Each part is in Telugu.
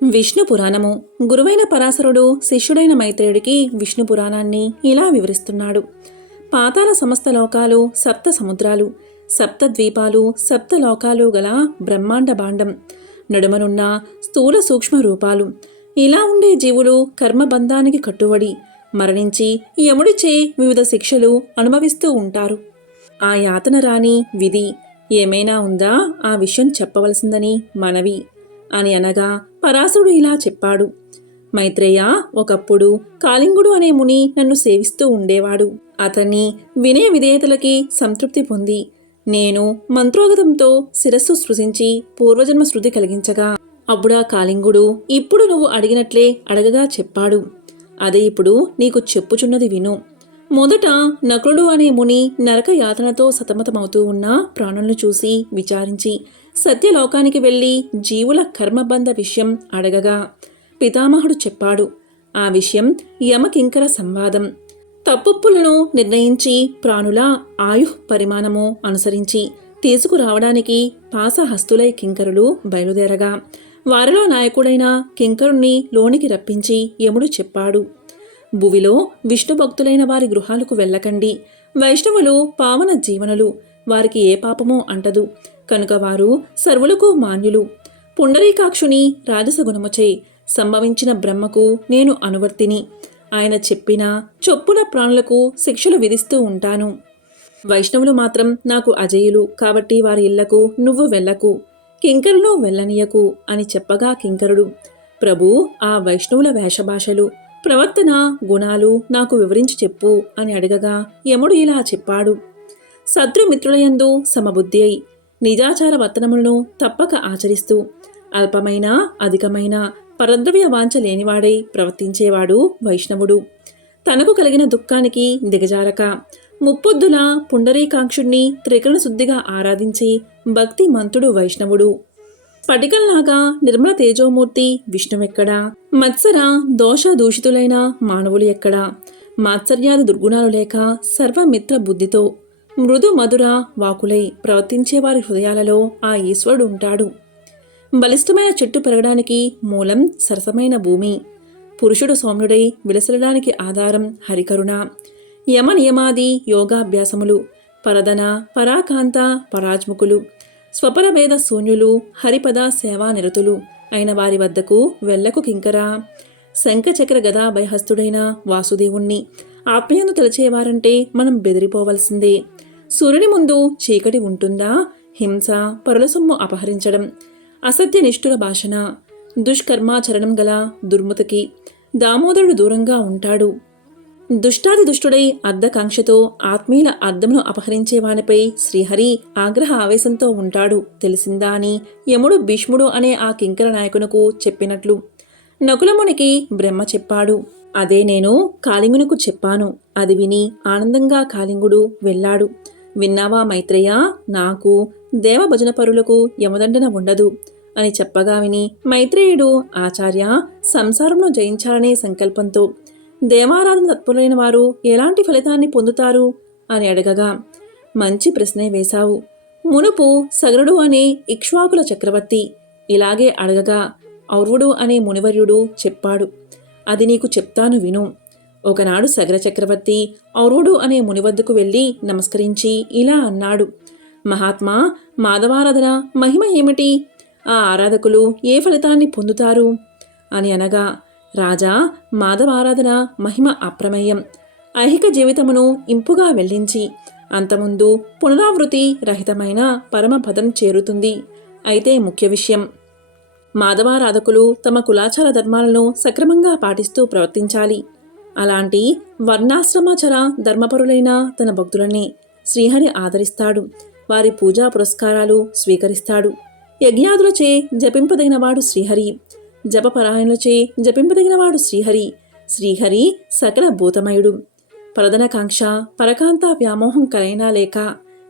విష్ణు పురాణము. గురువైన పరాశరుడు శిష్యుడైన మైత్రేయుడికి విష్ణు పురాణాన్ని ఇలా వివరిస్తున్నాడు. పాతాళ సమస్త లోకాలు, సప్త సముద్రాలు, సప్త ద్వీపాలు, సప్త లోకాలు గల బ్రహ్మాండ భాండం, నడుమనున్న స్థూల సూక్ష్మ రూపాలు, ఇలా ఉండే జీవులు కర్మబంధానికి కట్టుబడి మరణించి యముడిచే వివిధ శిక్షలు అనుభవిస్తూ ఉంటారు. ఆ యాతన రాని విధి ఏమైనా ఉందా, ఆ విషయం చెప్పవలసిందని మనవి అని అనగా పరాశరుడు ఇలా చెప్పాడు. మైత్రేయ, ఒకప్పుడు కాళింగుడు అనే ముని నన్ను సేవిస్తూ ఉండేవాడు. అతన్ని వినయ విధేయతలకి సంతృప్తి పొంది నేను మంత్రోగతంతో శిరస్సు సృజించి పూర్వజన్మ శృతి కలిగించగా అప్పుడా కాళింగుడు ఇప్పుడు నువ్వు అడిగినట్లే అడగగా చెప్పాడు. అదే ఇప్పుడు నీకు చెప్పుచున్నది విను. మొదట నకులుడు అనే ముని నరక యాతనతో సతమతమవుతూ ఉన్న ప్రాణులను చూసి విచారించి సత్యలోకానికి వెళ్ళి జీవుల కర్మబంధ విషయం అడగగా పితామహుడు చెప్పాడు. ఆ విషయం యమకింకర సంవాదం. తప్పులను నిర్ణయించి ప్రాణుల ఆయుః పరిమాణము అనుసరించి తీసుకురావడానికి పాసహస్తులై కింకరులు బయలుదేరగా వారిలో నాయకుడైన కింకరుణ్ణి లోనికి రప్పించి యముడు చెప్పాడు. భువిలో విష్ణు భక్తులైన వారి గృహాలకు వెళ్ళకండి. వైష్ణవులు పావన జీవనులు, వారికి ఏ పాపమూ అంటదు కనుక వారు సర్వులకు మాన్యులు. పుండరీకాక్షుని రాజసగుణముచే సంభవించిన బ్రహ్మకు నేను అనువర్తిని. ఆయన చెప్పిన చొప్పున ప్రాణులకు శిక్షలు విధిస్తూ ఉంటాను. వైష్ణవులు మాత్రం నాకు అజేయులు కాబట్టి వారి ఇళ్లకు నువ్వు వెళ్ళకు, కింకరును వెళ్ళనీయకు అని చెప్పగా కింకరుడు, ప్రభూ, ఆ వైష్ణవుల వేషభాషలు, ప్రవర్తన, గుణాలు నాకు వివరించి చెప్పు అని అడగగా యముడు ఇలా చెప్పాడు. శత్రుమిత్రులయందు సమబుద్ధి అయి నిజాచార వర్తనములను తప్పక ఆచరిస్తూ అల్పమైన అధికమైన పరద్రవ్య వాంఛ లేనివాడై ప్రవర్తించేవాడు వైష్ణవుడు. తనకు కలిగిన దుఃఖానికి దిగజారక ముప్పొద్దుల పుండరీకాక్షుణ్ణి త్రికరణ శుద్ధిగా ఆరాధించి భక్తి మంతుడు వైష్ణవుడు. స్ఫటికంలాగా నిర్మల తేజోమూర్తి విష్ణువెక్కడా, మత్సర దోష దూషితులైన మానవులు ఎక్కడా, మాత్సర్యాది దుర్గుణాలు లేక సర్వమిత్ర బుద్ధితో మృదు మధుర వాకులై ప్రవర్తించేవారి హృదయాలలో ఆ ఈశ్వరుడు ఉంటాడు. బలిష్టమైన చెట్టు పెరగడానికి మూలం సరసమైన భూమి, పురుషుడు సౌమ్యుడై విలసలడానికి ఆధారం హరికరుణ, యమ నియమాది యోగాభ్యాసములు, పరదన పరాకాంత పరాజ్ముకులు, స్వపరభేద శూన్యులు, హరిపద సేవా నిరతులు అయిన వారి వద్దకు వెళ్ళకు కింకరా. శంఖచక్ర గదా భయహస్తుడైన వాసుదేవుణ్ణి ఆత్మీయందు తలచేవారంటే మనం బెదిరిపోవలసిందే. సూర్యుని ముందు చీకటి ఉంటుందా? హింస, పరుల సొమ్ము అపహరించడం, అసత్య నిష్ఠుర భాషణ, దుష్కర్మాచరణం గల దుర్ముతకి దామోదరుడు దూరంగా ఉంటాడు. దుష్టాది దుష్టుడై అర్ధకాంక్షతో ఆత్మీయుల అర్ధమును అపహరించేవానిపై శ్రీహరి ఆగ్రహ ఆవేశంతో ఉంటాడు తెలిసిందా అని యముడు భీష్ముడు అనే ఆ కింకర నాయకునకు చెప్పినట్లు నకులమునికి బ్రహ్మ చెప్పాడు. అదే నేను కాళింగునకు చెప్పాను. అది విని ఆనందంగా కాళింగుడు వెళ్ళాడు. విన్నావా మైత్రేయ, నాకు దేవభజన పరులకు యమదండన ఉండదు అని చెప్పగా విని మైత్రేయుడు, ఆచార్య, సంసారంను జయించాలనే సంకల్పంతో దేవారాధన తత్పరులైన వారు ఎలాంటి ఫలితాన్ని పొందుతారు అని అడగగా, మంచి ప్రశ్నే వేశావు. మునుపు సగరుడు అనే ఇక్ష్వాకుల చక్రవర్తి ఇలాగే అడగగా ఔర్వుడు అనే మునివర్యుడు చెప్పాడు. అది నీకు చెప్తాను విను. ఒకనాడు సగర చక్రవర్తి ఔర్వుడు అనే మునివద్దకు వెళ్ళి నమస్కరించి ఇలా అన్నాడు. మహాత్మా, మాధవారాధన మహిమ ఏమిటి? ఆ ఆరాధకులు ఏ ఫలితాన్ని పొందుతారు అని అనగా, రాజా, మాధవారాధన మహిమ అప్రమేయం. ఐహిక జీవితమును ఇంపుగా వెళ్లించి అంతముందు పునరావృతి రహితమైన పరమపదం చేరుతుంది. అయితే ముఖ్య విషయం, మాధవారాధకులు తమ కులాచార ధర్మాలను సక్రమంగా పాటిస్తూ ప్రవర్తించాలి. అలాంటి వర్ణాశ్రమాచర ధర్మపరులైన తన భక్తులని శ్రీహరి ఆదరిస్తాడు. వారి పూజా పురస్కారాలు స్వీకరిస్తాడు. యజ్ఞాదులచే జపింపదగినవాడు శ్రీహరి, జపపరాయణులచే జపింపదగినవాడు శ్రీహరి. శ్రీహరి సకల భూతమయుడు. పరదనకాంక్ష, పరకాంత వ్యామోహం కలైనా లేక,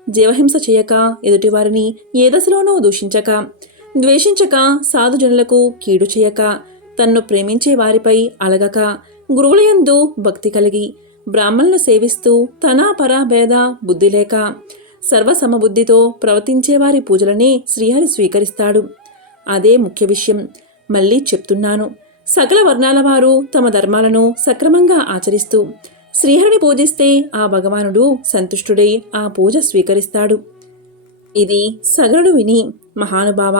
జీవహింస చేయక, ఎదుటివారిని ఏ దశలోనూ దూషించక, ద్వేషించక, సాధుజనులకు కీడు చేయక, తన్ను ప్రేమించే వారిపై అలగక, గురువులయందు భక్తి కలిగి, బ్రాహ్మణులను సేవిస్తూ తన పరాభేద బుద్ధి లేక, సర్వసమబుద్ధితో ప్రవర్తించేవారి పూజలనే శ్రీహరి స్వీకరిస్తాడు. అదే ముఖ్య విషయం. మళ్ళీ చెప్తున్నాను, సకల వర్ణాల వారు తమ ధర్మాలను సక్రమంగా ఆచరిస్తూ శ్రీహరిని పూజిస్తే ఆ భగవానుడు సంతుష్టుడై ఆ పూజ స్వీకరిస్తాడు. ఇది సగరుడు విని, మహానుభావ,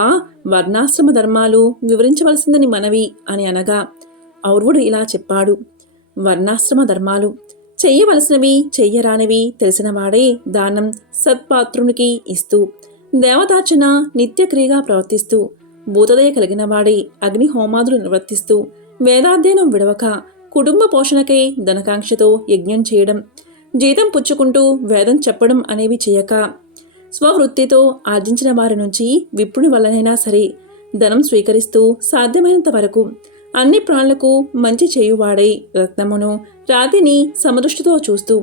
వర్ణాశ్రమ ధర్మాలు వివరించవలసిందని మనవి అని అనగా ఔర్వుడు ఇలా చెప్పాడు. వర్ణాశ్రమ ధర్మాలు చెయ్యవలసినవి చెయ్యరానివి తెలిసినవాడే దానం సత్పాత్రునికి ఇస్తూ, దేవతార్చన నిత్యక్రియగా ప్రవర్తిస్తూ, భూతదయ కలిగినవాడే అగ్ని హోమాదులు నిర్వర్తిస్తూ, వేదాధ్యయనం విడవక కుటుంబ పోషణకై ధనకాంక్షతో యజ్ఞం చేయడం, జీతం పుచ్చుకుంటూ వేదం చెప్పడం అనేవి చేయక, స్వవృత్తితో ఆర్జించిన వారి నుంచి విప్రుని వల్లనైనా సరే ధనం స్వీకరిస్తూ సాధ్యమైనంత వరకు అన్ని ప్రాణులకు మంచి చేయువాడై రత్నమును రాతిని సమదృష్టితో చూస్తూ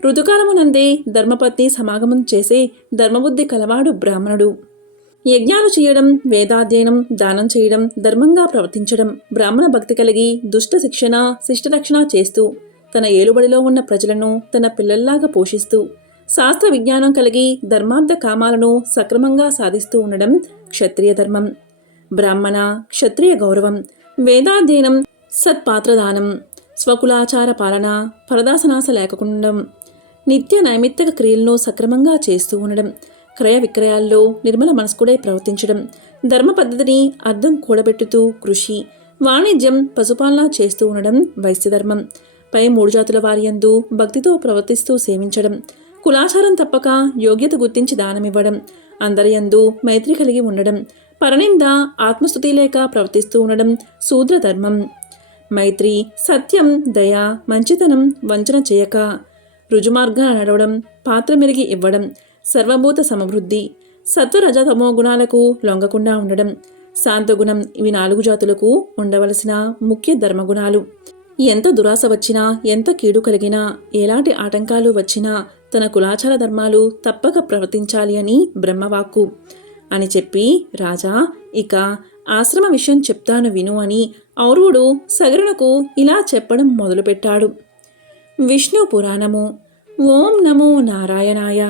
ఋతుకాలమునందే ధర్మపత్ని సమాగమం చేసే ధర్మబుద్ధి కలవాడు బ్రాహ్మణుడు. యజ్ఞాలు చేయడం, వేదాధ్యయనం, దానం చేయడం, ధర్మంగా ప్రవర్తించడం, బ్రాహ్మణ భక్తి కలిగి దుష్ట శిక్షణ శిష్టరక్షణ చేస్తూ తన ఏలుబడిలో ఉన్న ప్రజలను తన పిల్లల్లాగా పోషిస్తూ శాస్త్ర విజ్ఞానం కలిగి ధర్మార్థ కామాలను సక్రమంగా సాధిస్తూ ఉండడం క్షత్రియ ధర్మం. బ్రాహ్మణ క్షత్రియ గౌరవం, వేదాధ్యయనం, సత్పాత్రదానం, స్వకులాచార పాలన, పరదాసనాస లేకుండా నిత్య నైమిత్తిక క్రియలను సక్రమంగా చేస్తూ ఉండడం, క్రయ విక్రయాల్లో నిర్మల మనస్కుడై ప్రవర్తించడం, ధర్మ పద్ధతిని అర్థం కూడబెట్టుతూ కృషి, వాణిజ్యం, పశుపాలన చేస్తూ ఉండడం వైశ్యధర్మం. పై 3 జాతుల వారియందు భక్తితో ప్రవర్తిస్తూ సేవించడం, కులాచారం తప్పక యోగ్యత గుర్తించి దానమివ్వడం, అందరియందు మైత్రి కలిగి ఉండడం, పరనింద ఆత్మస్థుతి లేక ప్రవర్తిస్తూ ఉండడం శూద్రధర్మం. మైత్రి, సత్యం, దయ, మంచితనం, వంచన చేయక రుజుమార్గాన నడవడం, పాత్ర మెరిగి ఇవ్వడం, సర్వభూత సమృద్ధి, సత్వరజతమో గుణాలకు లొంగకుండా ఉండడం, శాంతగుణం ఇవి 4 జాతులకు ఉండవలసిన ముఖ్య ధర్మగుణాలు. ఎంత దురాశ వచ్చినా, ఎంత కీడు కలిగినా, ఎలాంటి ఆటంకాలు వచ్చినా తన కులాచార ధర్మాలు తప్పక ప్రవర్తించాలి అని బ్రహ్మవాక్కు అని చెప్పి, రాజా ఇక ఆశ్రమ విషయం చెప్తాను విను అని ఔర్వుడు సగరునకు ఇలా చెప్పడం మొదలుపెట్టాడు. విష్ణు పురాణము. ఓం నమో నారాయణాయ.